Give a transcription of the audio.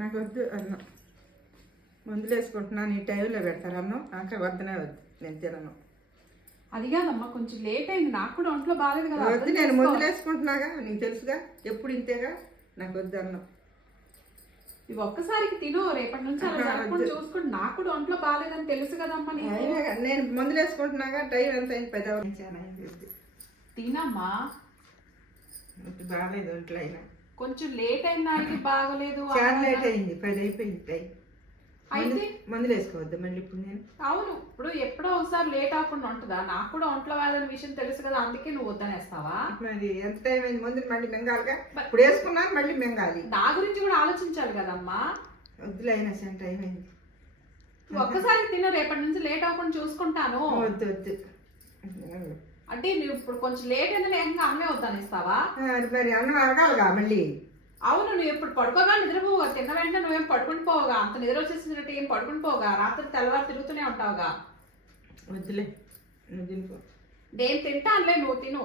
నాకు వద్దు అన్నం. మందులు వేసుకుంటున్నాను, ఈ టైంలో పెడతారు అన్నం. నాకు వద్దనే వద్దు, నేను తినను. అది కాదమ్మా, కొంచెం లేట్ అయింది, నాకు కూడా ఒంట్లో బాగాలేదు కదా. వద్దు, నేను మందులు వేసుకుంటున్నాగా, నీకు తెలుసుగా, ఎప్పుడు ఇంతేగా. నాకు వద్దు అన్నం. ఇవి ఒక్కసారికి తిను, రేపటి నుంచి అలా జరుపుకొని చూసుకుంటు. నాకు కూడా ఒంట్లో బాగాలేదని తెలుసు కదమ్మా నీకు. నేను మందులు వేసుకుంటున్నాగా, టైం ఎంత అయింది? 10 అవర్స్. తినమ్మా, బాగాలేదు ఒంట్లో అయినా. కొంచెం లేట్ అయింది, దానికి బాగలేదు. చాలా లేట్ అయింది, 10 అయిపోయింది టైం. అయితే మందులు వేసుకోవద్దు మళ్ళీ ఇప్పుడు నేను. అవును, ఇప్పుడు ఎప్పుడో ఒకసారి లేట్ అవ్వకుండా ఉంటుందా? నాకు కూడా ఒంట్లో బాగాలేని విషయం తెలుసు కదా, అందుకే నువ్వు వద్దనేస్తావా? మరి ఎంత టైం అయింది? మందులు మళ్ళీ మింగాలిగా. ఇప్పుడు వేసుకున్నాను, మళ్ళీ మింగాలి. నా గురించి కూడా ఆలోచించాలి కదమ్మా. వద్దులే, అయినా చాలా టైం అయింది. ఒక్కసారి తిను, రేపటి నుంచి లేట్ అవ్వకుండా చూసుకుంటాను. వద్దు వద్దు. అంటే నువ్వు ఇప్పుడు కొంచెం లేట్ అయినా లేకుండా అమ్మే వద్దనిస్తావా? మరి అన్నం అరగాలిగా మళ్ళీ. అవును, నువ్వు ఇప్పుడు పడుకోగా నిద్రపోవుగా, తిన్న వెంటనే నువ్వేం పడుకుని పోవుగా, అంత నిద్ర వచ్చేసినట్టు ఏం పడుకుని పోవుగా, రాత్రి తెల్లవారు తిరుగుతూనే ఉంటావుగా. వద్దులే, నువ్వు తినుకో. నేను తింటానులే, నువ్వు తిను.